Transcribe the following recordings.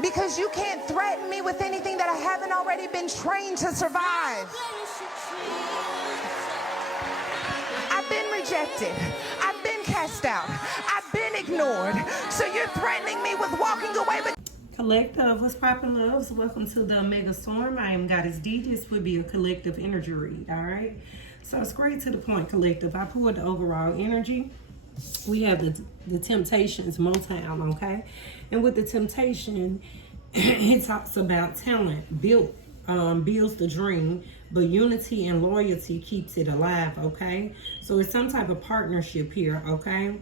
Because you can't threaten me with anything that I haven't already been trained to survive. I've been rejected. I've been cast out. I've been ignored. So you're threatening me with walking away with... Collective, what's poppin', loves? Welcome to the Omega Storm. I am Goddess D. This would be a collective energy read, all right? So straight to the point, collective. I pulled the overall energy. We have the Temptations Motown, okay? And with the Temptation, it talks about talent builds the dream, but unity and loyalty keeps it alive, okay? So it's some type of partnership here, okay?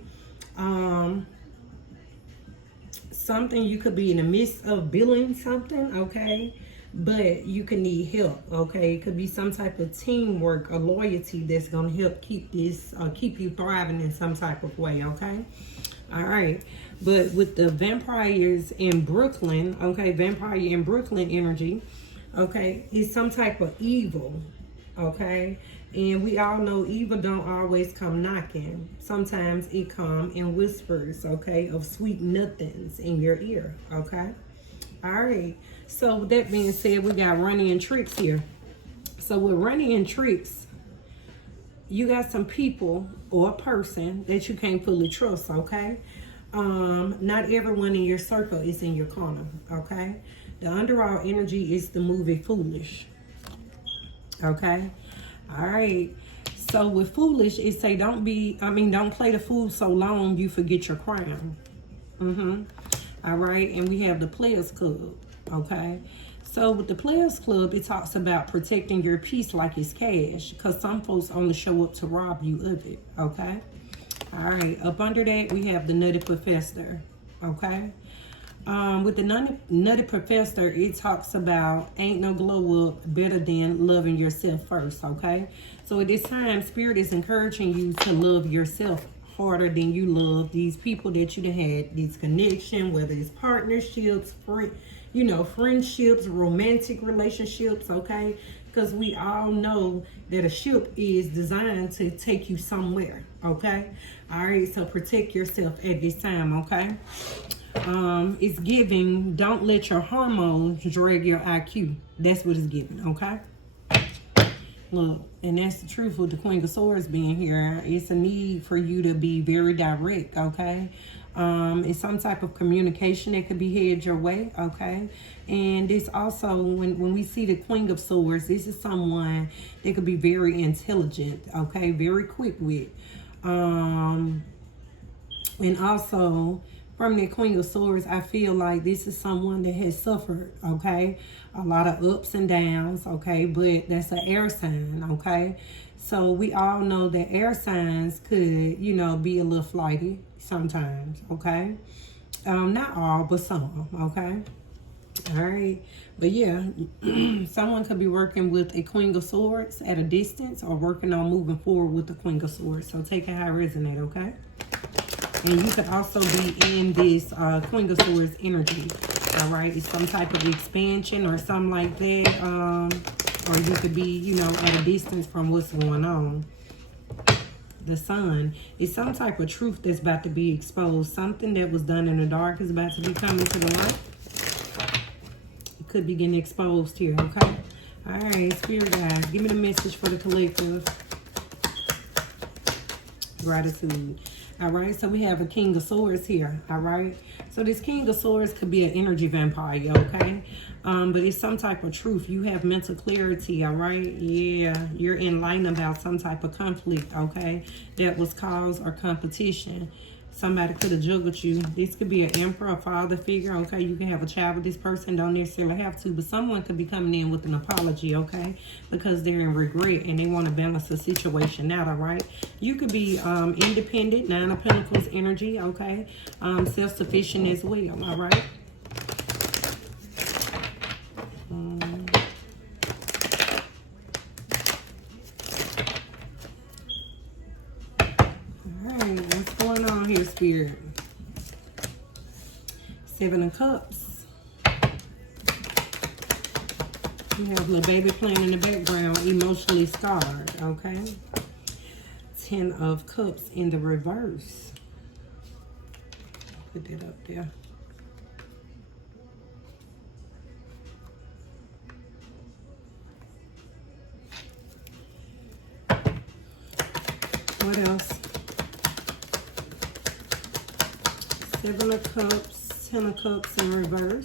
Something you could be in the midst of building something, okay? But you can need help, okay? It could be some type of teamwork or loyalty that's gonna help keep this, keep you thriving in some type of way, okay? All right, but with the vampires in Brooklyn, okay, vampire in Brooklyn energy, okay, it's some type of evil, okay? And we all know evil don't always come knocking. Sometimes it come in whispers, okay, of sweet nothings in your ear, okay? All right, so with that being said, we got running and tricks here. So with running and tricks, you got some people or a person that you can't fully trust, okay? Not everyone in your circle is in your corner, okay? The underall energy is the movie Foolish, okay? All right, so with Foolish, it say don't play the fool so long you forget your crown. All right, and we have the Players Club, okay? So with the Players Club, it talks about protecting your peace like it's cash, because some folks only show up to rob you of it, okay? All right, up under that, we have the Nutty Professor, okay? With the Nutty Professor, it talks about ain't no glow up better than loving yourself first, okay? So at this time, Spirit is encouraging you to love yourself harder than you love these people that you done had this connection, whether it's partnerships, friendships, romantic relationships, okay? Because we all know that a ship is designed to take you somewhere, okay? All right, so protect yourself at this time, okay? It's giving, don't let your hormones drag your IQ. That's what it's giving, okay? Look, and that's the truth with the Queen of Swords being here. It's a need for you to be very direct, okay? It's some type of communication that could be headed your way, okay? And this also, when we see the Queen of Swords, this is someone that could be very intelligent, okay? Very quick-wit. And also, from the Queen of Swords, I feel like this is someone that has suffered, okay? A lot of ups and downs, okay? But that's an air sign, okay? So we all know that air signs could, be a little flighty sometimes, okay? Not all, but some, okay? All right. But yeah, someone could be working with a Queen of Swords at a distance or working on moving forward with the Queen of Swords. So take it how it resonates, okay? And you could also be in this Queen of Swords energy, all right? It's some type of expansion or something like that. Or you could be, at a distance from what's going on. The Sun is some type of truth that's about to be exposed. Something that was done in the dark is about to be coming to the light. It could be getting exposed here, okay? All right, Spirit guys, give me the message for the collective. Gratitude. All right, so we have a King of Swords here, all right? So this King of Swords could be an energy vampire, okay? But it's some type of truth. You have mental clarity, all right? Yeah, you're enlightened about some type of conflict, okay? That was cause or competition. Somebody could have juggled you. This could be an emperor, a father figure, okay? You can have a child with this person, don't necessarily have to, but someone could be coming in with an apology, okay? Because they're in regret and they want to balance the situation out, all right? You could be independent, Nine of Pentacles energy, okay? Self-sufficient as well, all right? Here, Spirit. Seven of Cups. You have little baby playing in the background, emotionally scarred, okay? 10 of Cups in the reverse. Put that up there. What else? 7 of Cups, 10 of Cups in reverse.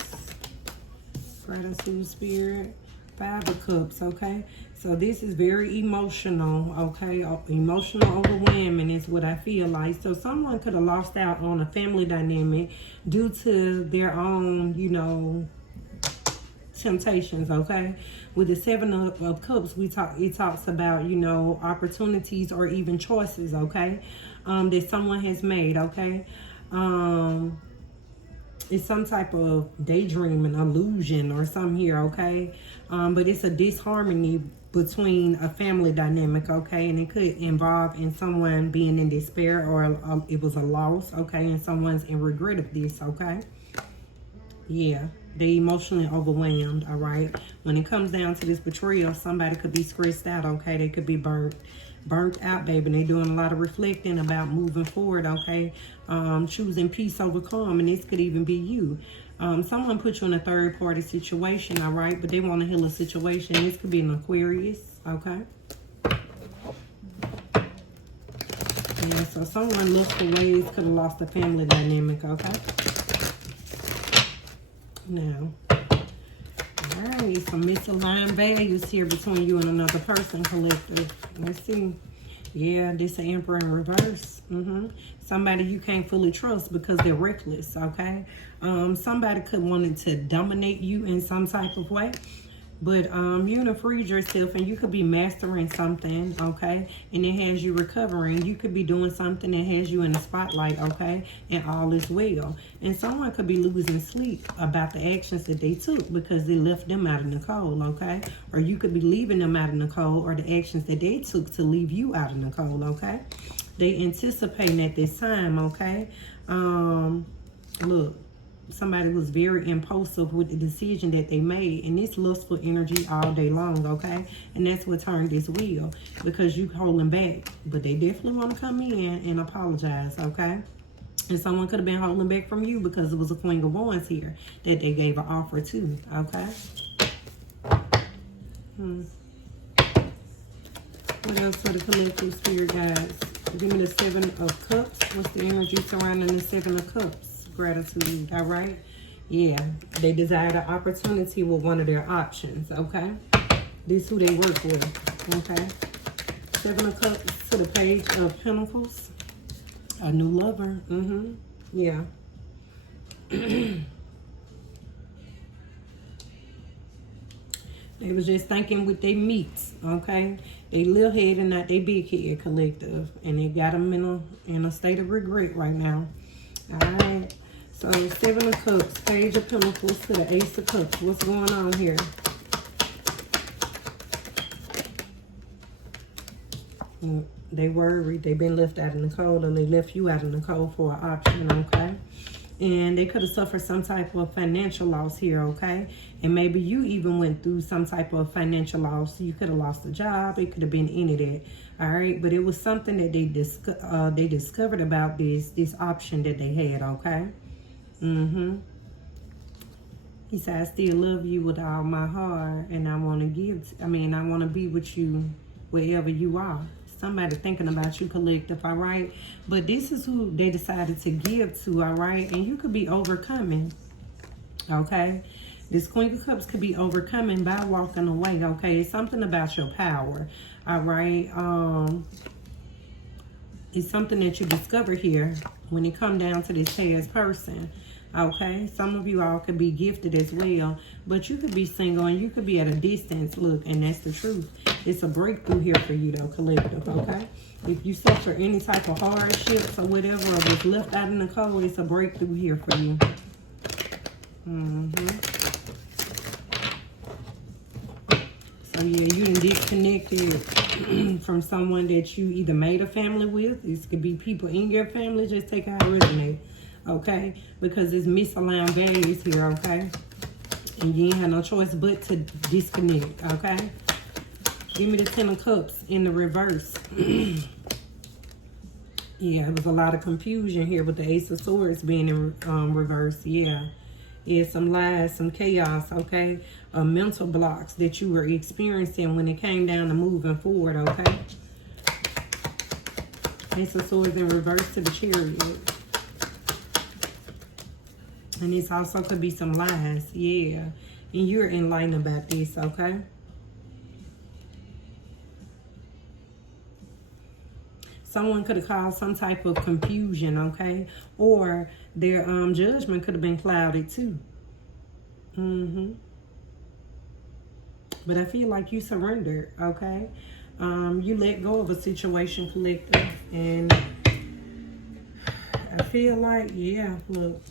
Gratitude, Spirit. 5 of Cups, okay? So this is very emotional, okay? Emotional overwhelming is what I feel like. So someone could have lost out on a family dynamic due to their own, you know, temptations, okay? With the 7 of Cups, it talks about, you know, opportunities or even choices, okay? That someone has made, okay? It's some type of daydream, an illusion or something here, okay? But it's a disharmony between a family dynamic, okay? And it could involve in someone being in despair, or it was a loss, okay? And someone's in regret of this, okay? Yeah, they emotionally overwhelmed, all right? When it comes down to this betrayal, somebody could be stressed out, okay? They could be burnt out, baby. And they're doing a lot of reflecting about moving forward, okay? Choosing peace over calm, and this could even be you. Someone put you in a third-party situation, all right? But they want to heal a situation. This could be an Aquarius, okay? Yeah, so someone lustful ways could have lost a family dynamic, okay? Now, all right, some misaligned values here between you and another person, collective. Let's see. Yeah, this is an Emperor in reverse. Somebody you can't fully trust because they're reckless, okay? Somebody could want to dominate you in some type of way. But you done freed yourself, and you could be mastering something, okay? And it has you recovering. You could be doing something that has you in the spotlight, okay? And all is well. And someone could be losing sleep about the actions that they took because they left them out in the cold, okay? Or you could be leaving them out in the cold, or the actions that they took to leave you out in the cold, okay? They anticipating at this time, okay? Look. Somebody was very impulsive with the decision that they made, and this lustful energy all day long, okay? And that's what turned this wheel, because you holding back. But they definitely want to come in and apologize, okay? And someone could have been holding back from you because it was a Queen of Wands here that they gave an offer to, okay? What else for the collective, Spirit guides? Give me the 7 of Cups. What's the energy surrounding the 7 of Cups? Gratitude, all right? Yeah, they desired an opportunity with one of their options, okay? This is who they work with, okay? 7 of Cups to the Page of Pentacles. A new lover, yeah. They was just thinking with their meats, okay? They little head and not they big head, collective. And they got them in a state of regret right now. All right. So 7 of Cups, Page of Pentacles to the Ace of Cups. What's going on here? They worried. They've been left out in the cold, and they left you out in the cold for an option, okay? And they could have suffered some type of financial loss here, okay? And maybe you even went through some type of financial loss. You could have lost a job. It could have been any of that, all right? But it was something that they discovered about this option that they had, okay? He said, I still love you with all my heart, and I want to be with you wherever you are. Somebody thinking about you, collective, all right? But this is who they decided to give to, all right? And you could be overcoming, okay? This Queen of Cups could be overcoming by walking away, okay? It's something about your power, all right? It's something that you discover here when it come down to this past person. Okay, some of you all could be gifted as well, but you could be single and you could be at a distance. Look, and that's the truth. It's a breakthrough here for you, though, collective. Okay, if you suffer any type of hardships or whatever, or was left out in the cold, it's a breakthrough here for you. So yeah, you done disconnected from someone that you either made a family with. This could be people in your family. Just take how it resonates. Okay, because it's misaligned values here, okay? And you ain't have no choice but to disconnect, okay? Give me the 10 of Cups in the reverse. Yeah, it was a lot of confusion here with the Ace of Swords being in reverse. Yeah, some lies, some chaos, okay? Mental blocks that you were experiencing when it came down to moving forward, okay? Ace of Swords in reverse to the Chariot. And this also could be some lies. Yeah. And you're enlightened about this, okay? Someone could have caused some type of confusion, okay? Or their judgment could have been clouded too. But I feel like you surrendered, okay? You let go of a situation, collective. And I feel like, yeah, look,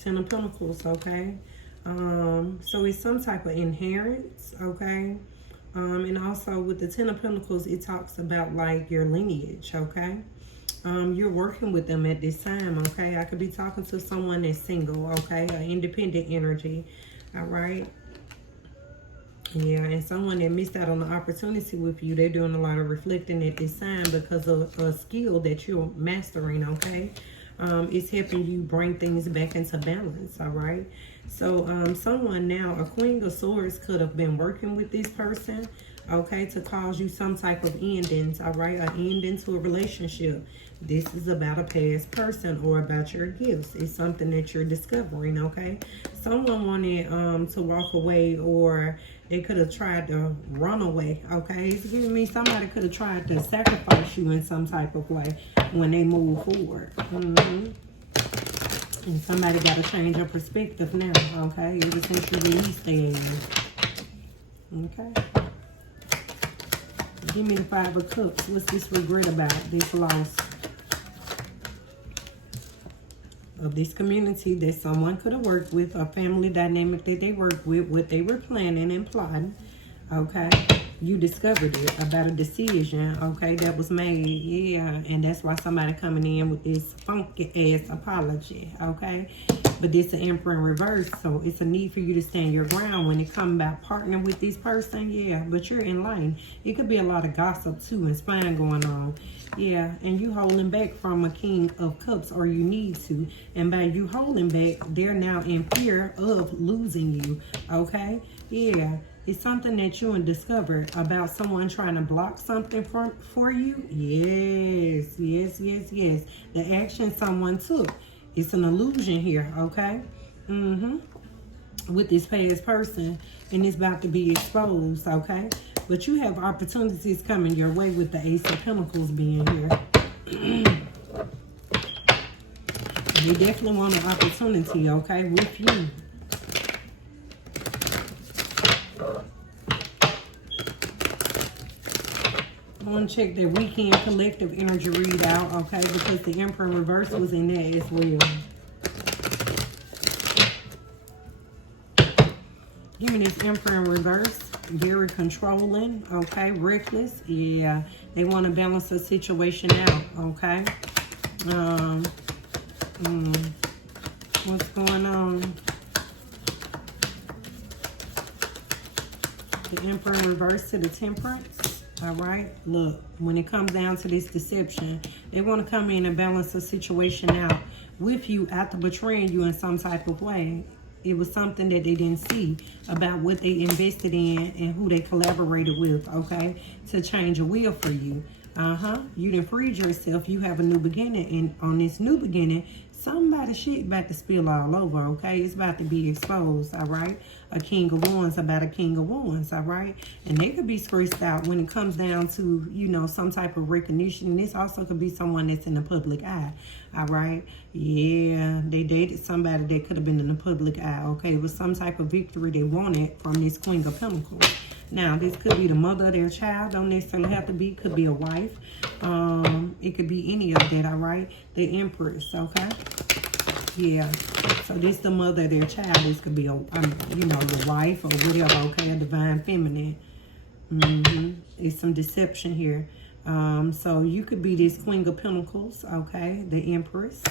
Ten of Pentacles, okay? So it's some type of inheritance, okay? And also with the Ten of Pentacles, it talks about like your lineage, okay? You're working with them at this time, okay? I could be talking to someone that's single, okay? An independent energy, all right? Yeah, and someone that missed out on the opportunity with you, they're doing a lot of reflecting at this time because of a skill that you're mastering, okay? It's helping you bring things back into balance, all right? So someone now, a Queen of Swords, could have been working with this person, okay, to cause you some type of endings, all right? An ending to a relationship. This is about a past person or about your gifts. It's something that you're discovering, okay? Someone wanted to walk away, or they could have tried to run away, okay? It's giving me somebody could have tried to sacrifice you in some type of way when they move forward. And somebody got to change your perspective now, okay? Ever since you released them. Okay? Give me the Five of Cups. What's this regret about? This loss of this community that someone could have worked with, a family dynamic that they worked with, what they were planning and plotting, okay? You discovered it about a decision, okay, that was made, yeah, and that's why somebody coming in with this funky ass apology, okay? But this is the Emperor in reverse, so it's a need for you to stand your ground when it comes about partnering with this person, yeah, but you're enlightened. It could be a lot of gossip too and spying going on, yeah, and you holding back from a King of Cups, or you need to, and by you holding back, they're now in fear of losing you, okay? Yeah. It's something that you discovered about someone trying to block something for you. Yes, yes, yes, yes. The action someone took. It's an illusion here, okay? With this past person, and it's about to be exposed, okay? But you have opportunities coming your way with the Ace of Pentacles being here. You definitely want an opportunity, okay, with you. I want to check the weekend collective energy readout, okay, because the Emperor in reverse was in there as well. Give me this Emperor in reverse. Very controlling, okay, reckless. Yeah, they want to balance the situation out, okay. What's going on? The Emperor in reverse to the Temperance. All right, look, when it comes down to this deception, they want to come in and balance the situation out with you after betraying you in some type of way. It was something that they didn't see about what they invested in and who they collaborated with, okay, to change a will for you. You done freed yourself. You have a new beginning, and on this new beginning, somebody's shit about to spill all over, okay? It's about to be exposed, all right? A King of Wands about a King of Wands, all right? And they could be stressed out when it comes down to, you know, some type of recognition. This also could be someone that's in the public eye, all right? Yeah, they dated somebody that could have been in the public eye, okay? It was some type of victory they wanted from this Queen of Pentacles. Now, this could be the mother of their child. Don't necessarily have to be. Could be a wife. It could be any of that, all right? The Empress, okay? Yeah. So this the mother of their child. This could be, a, you know, the wife or whatever, okay? A divine feminine. It's some deception here. So you could be this Queen of Pentacles, okay? The Empress.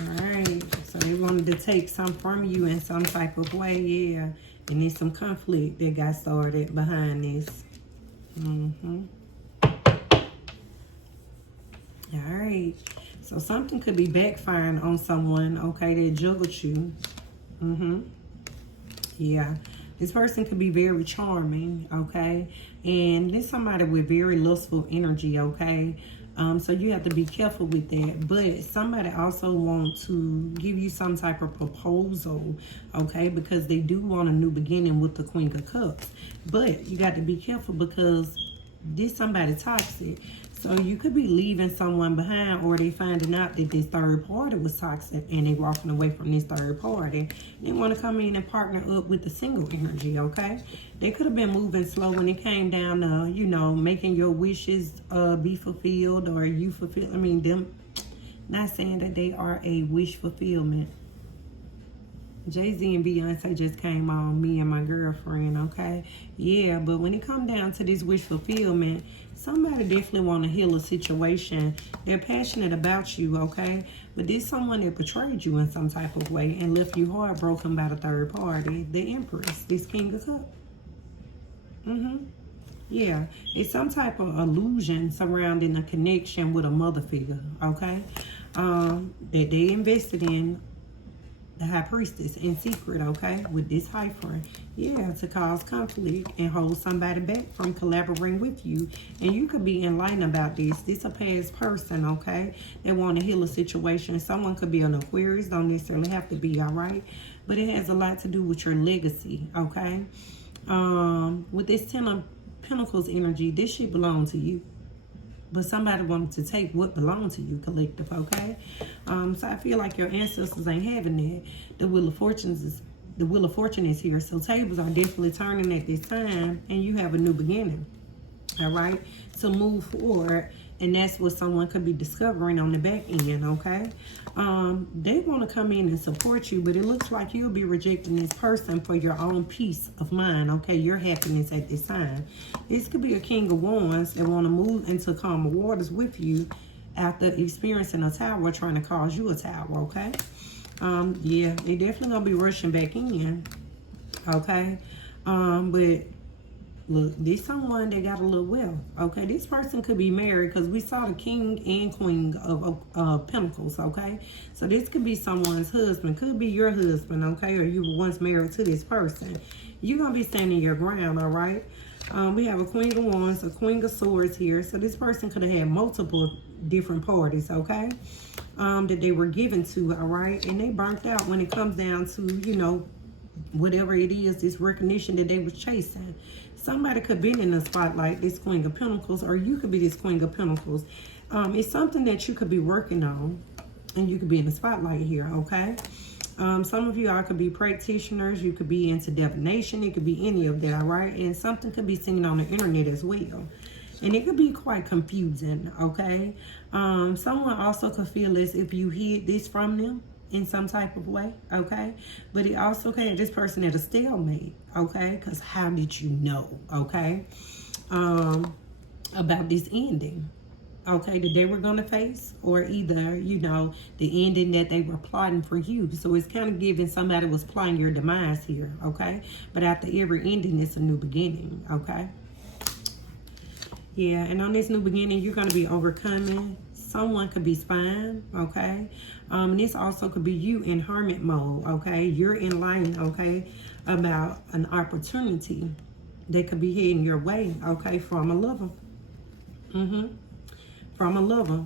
All right. So they wanted to take some from you in some type of way, yeah. And there's some conflict that got started behind this. All right. So something could be backfiring on someone, okay, that juggled you. Yeah. This person could be very charming, okay? And this somebody with very lustful energy, okay? So you have to be careful with that. But somebody also want to give you some type of proposal, okay? Because they do want a new beginning with the Queen of Cups. But you got to be careful because this somebody toxic. So you could be leaving someone behind, or they finding out that this third party was toxic and they walking away from this third party. They want to come in and partner up with the single energy, okay? They could have been moving slow when it came down to, you know, making your wishes be fulfilled, or you fulfill. I mean, them not saying that they are a wish fulfillment. Jay-Z and Beyonce just came on Me and My Girlfriend, okay? Yeah, but when it come down to this wish fulfillment, somebody definitely want to heal a situation. They're passionate about you, okay? But there's someone that betrayed you in some type of way and left you heartbroken by the third party. The Empress, this King of Cups. Yeah, it's some type of illusion surrounding a connection with a mother figure, okay? That they invested in the High Priestess in secret, okay, with this hyphen. Yeah, to cause conflict and hold somebody back from collaborating with you. And you could be enlightened about this. This a past person, okay, that want to heal a situation. Someone could be an Aquarius, don't necessarily have to be, all right? But it has a lot to do with your legacy, okay? With this Ten of Pentacles energy, this should belong to you. But somebody wanted to take what belonged to you, collective, okay? So I feel like your ancestors ain't having that. The Wheel of Fortune is here. So tables are definitely turning at this time, and you have a new beginning, all right? To move forward, and that's what someone could be discovering on the back end, okay? They want to come in and support you, but it looks like you'll be rejecting this person for your own peace of mind, okay? Your happiness at this time. This could be a King of Wands that want to move into calmer waters with you after experiencing a tower trying to cause you a tower, okay? Yeah, they definitely going to be rushing back in, okay? But look, this someone that got a little wealth, okay? This person could be married because we saw the King and Queen of Pentacles, okay? So this could be someone's husband, could be your husband, okay? Or you were once married to this person. You're going to be standing your ground, all right? We have a Queen of Wands, a Queen of Swords here. So this person could have had multiple different parties, okay? That they were given to, all right? And they burnt out when it comes down to, you know, whatever it is, this recognition that they was chasing. Somebody could be in the spotlight, this Queen of Pentacles, or you could be this Queen of Pentacles. It's something that you could be working on, and you could be in the spotlight here, okay? Some of you all could be practitioners. You could be into divination. It could be any of that, all right? And something could be seen on the internet as well. And it could be quite confusing, okay? Someone also could feel as if you hid this from them in some type of way, okay? But it also could have this person at a stalemate, okay? Because how did you know, okay? About this ending, okay, that they were going to face, or either, you know, the ending that they were plotting for you. So it's kind of giving somebody was plotting your demise here, okay? But after every ending, it's a new beginning, okay? Yeah, and on this new beginning, you're going to be overcoming. Someone could be spying, okay? This also could be you in hermit mode, okay? You're enlightened, okay, about an opportunity that could be heading your way, okay, from a lover. From a lover.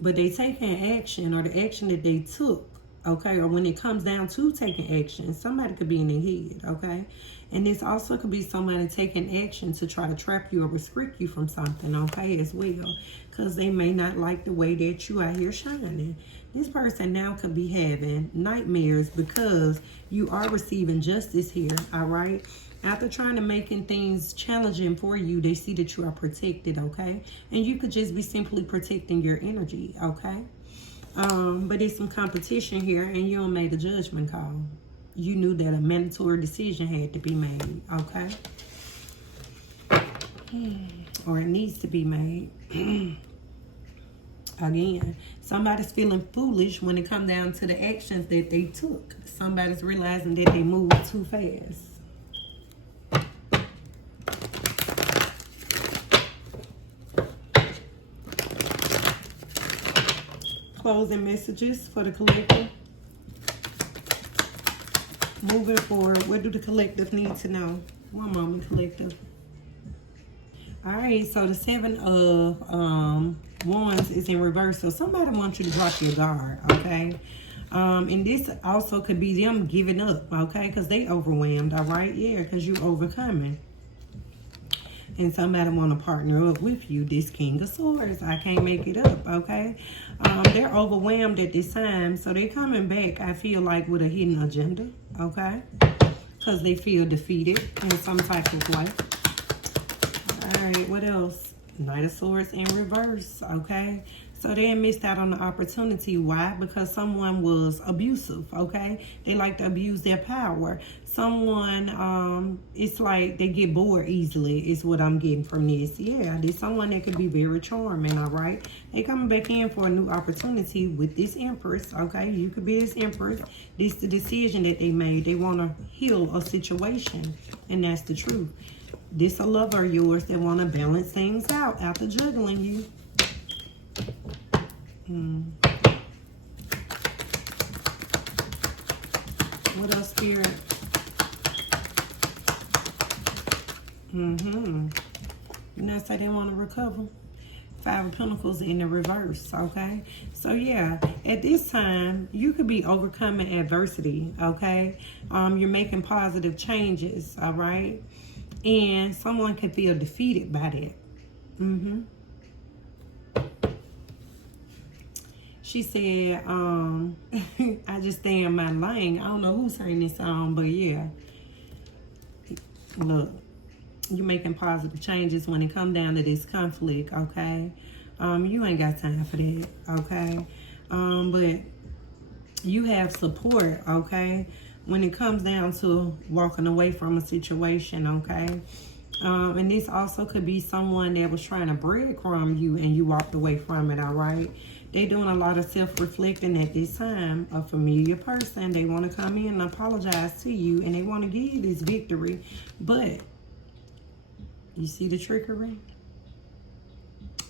But they taking action, or the action that they took, okay, or when it comes down to taking action, somebody could be in their head, okay? And this also could be somebody taking action to try to trap you or restrict you from something, okay, as well. Because they may not like the way that you out here shining. This person now could be having nightmares because you are receiving justice here, all right? After trying to making things challenging for you, they see that you are protected, okay? And you could just be simply protecting your energy, okay? But there's some competition here, and you don't make a judgment call. You knew that a mandatory decision had to be made, okay? Or it needs to be made. Again, somebody's feeling foolish when it comes down to the actions that they took. Somebody's realizing that they moved too fast. Closing messages for the collective. Moving forward, what do the collective need to know? One moment, collective. All right, so the 7 of Wands is in reverse. So somebody wants you to drop your guard, okay? And this also could be them giving up, okay? Because they overwhelmed, all right? Yeah, because you overcoming. And somebody want to partner up with you. This King of Swords, I can't make it up, okay? They're overwhelmed at this time. So they coming back, I feel like, with a hidden agenda, okay? Because they feel defeated in some type of way. All right, what else? Knight of Swords in reverse, okay? So they missed out on the opportunity. Why? Because someone was abusive, okay? They like to abuse their power. Someone, it's like they get bored easily is what I'm getting from this. Yeah, there's someone that could be very charming, all right? They coming back in for a new opportunity with this Empress, okay? You could be this Empress. This the decision that they made. They want to heal a situation, and that's the truth. This a lover of yours that want to balance things out after juggling you. What else, Spirit? You know, say they want to recover. 5 of Pentacles in the reverse, okay? So, yeah, at this time, you could be overcoming adversity, okay? You're making positive changes, all right? And someone can feel defeated by that. She said, I just stay in my lane. I don't know who sang this song, but yeah. Look, you're making positive changes when it comes down to this conflict, okay? You ain't got time for that, okay? But you have support, okay? When it comes down to walking away from a situation, okay? And this also could be someone that was trying to breadcrumb you and you walked away from it, all right? They doing a lot of self-reflecting at this time. A familiar person, they want to come in and apologize to you and they want to give you this victory. But you see the trickery?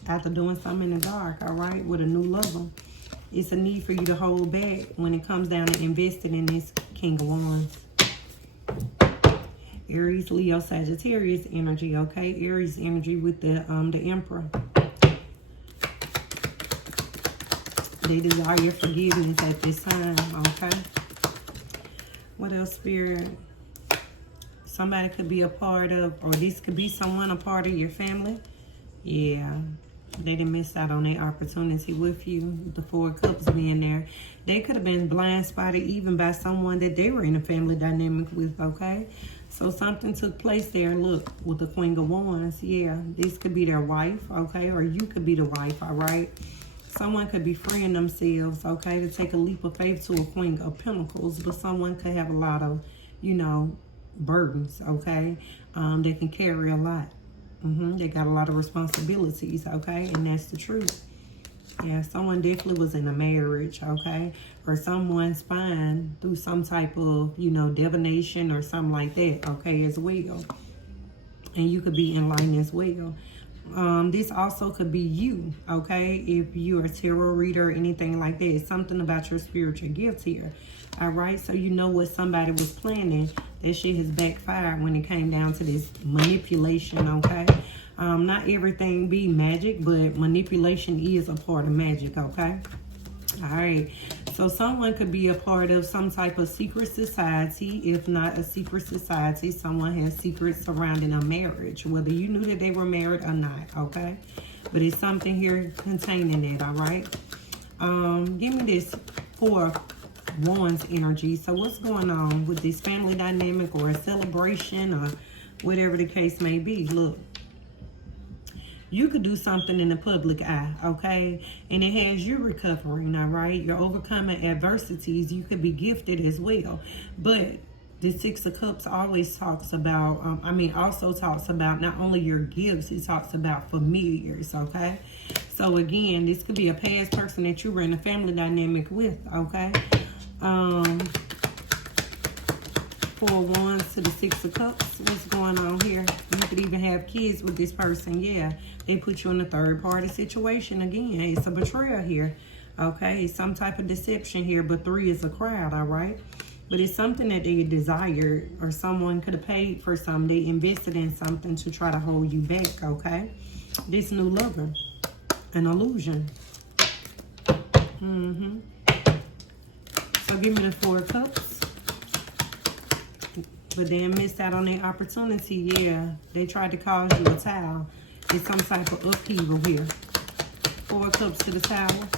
After doing something in the dark, all right, with a new lover, it's a need for you to hold back when it comes down to investing in this King of Wands. Aries, Leo, Sagittarius energy, okay? Aries energy with the Emperor. They desire forgiveness at this time, okay? What else, Spirit? Somebody could be a part of, or this could be someone a part of your family. Yeah, they didn't miss out on their opportunity with you. The 4 of Cups being there. They could have been blind spotted even by someone that they were in a family dynamic with, okay? So something took place there. Look, with the Queen of Wands, yeah. This could be their wife, okay? Or you could be the wife, all right? Someone could be freeing themselves, okay, to take a leap of faith to a Queen of Pentacles. But someone could have a lot of, you know, burdens, okay? They can carry a lot. They got a lot of responsibilities, okay? And that's the truth. Yeah, someone definitely was in a marriage, okay? Or someone spying through some type of, you know, divination or something like that, okay, as well. And you could be in line as well. This also could be you, okay? If you're a tarot reader or anything like that. It's something about your spiritual gifts here, all right? So you know what somebody was planning. That shit has backfired when it came down to this manipulation, okay? Not everything be magic, but manipulation is a part of magic, okay? All right. So someone could be a part of some type of secret society. If not a secret society, someone has secrets surrounding a marriage, whether you knew that they were married or not, okay? But it's something here containing it, all right? Give me this 4 of Wands energy. So what's going on with this family dynamic or a celebration or whatever the case may be? Look. You could do something in the public eye, okay? And it has you recovering, all right? You're overcoming adversities. You could be gifted as well. But the 6 of Cups always talks about, also talks about not only your gifts, it talks about familiars, okay? So again, this could be a past person that you were in a family dynamic with, okay? 4 of Wands to the 6 of Cups. What's going on here? You could even have kids with this person, yeah. They put you in a third-party situation again. It's a betrayal here, okay? Some type of deception here, but 3 is a crowd, all right? But it's something that they desired, or someone could have paid for something. They invested in something to try to hold you back, okay? This new lover, an illusion. So give me the 4 of Cups. But they missed out on their opportunity. Yeah, they tried to cause you a Tower. It's some type of upheaval here. 4 of Cups to the Tower.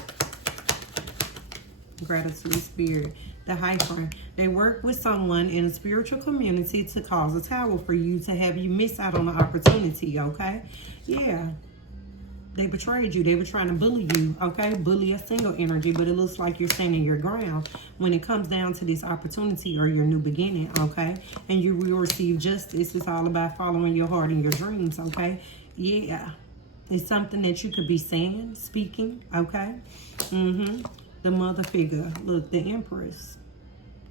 Gratitude, Spirit. The Hierophant. They work with someone in a spiritual community to cause a Tower for you, to have you miss out on the opportunity, okay? Yeah. They betrayed you. They were trying to bully you, okay? Bully a single energy, but it looks like you're standing your ground when it comes down to this opportunity or your new beginning, okay? And you will receive justice. It's all about following your heart and your dreams, okay? Yeah. It's something that you could be saying, speaking, okay? The mother figure. Look, the Empress.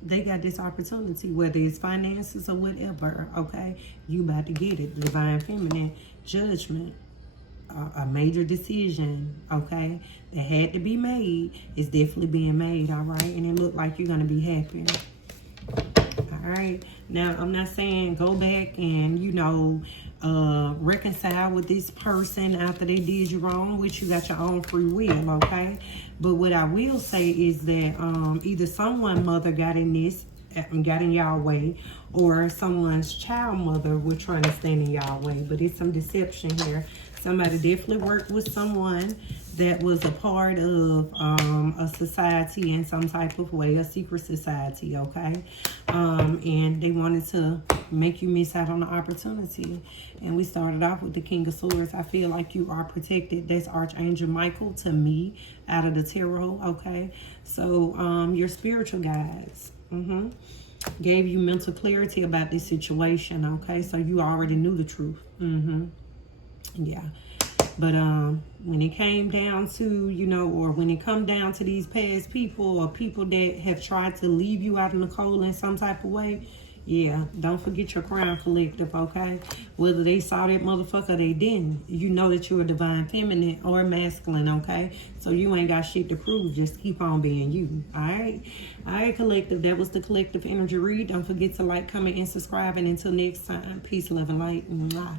They got this opportunity, whether it's finances or whatever, okay? You about to get it. Divine Feminine. Judgment. A major decision, okay, that had to be made is definitely being made, all right? And it looked like you're going to be happy. All right. Now, I'm not saying go back and, you know, reconcile with this person after they did you wrong, which you got your own free will, okay? But what I will say is that either someone mother got in this, got in y'all way, or someone's child mother was trying to stand in y'all way. But it's some deception here. Somebody definitely worked with someone that was a part of a society in some type of way, a secret society, okay? And they wanted to make you miss out on the opportunity. And we started off with the King of Swords. I feel like you are protected. That's Archangel Michael to me out of the tarot, okay? So your spiritual guides gave you mental clarity about this situation, okay? So you already knew the truth. Yeah. But when it came down to, you know, or when it come down to these past people or people that have tried to leave you out in the cold in some type of way, yeah, don't forget your Crown Collective, okay? Whether they saw that motherfucker or they didn't, you know that you're a divine feminine or masculine, okay? So you ain't got shit to prove. Just keep on being you, all right? All right, collective. That was the collective energy read. Don't forget to like, comment, and subscribe. And until next time, peace, love, and light. Mwah.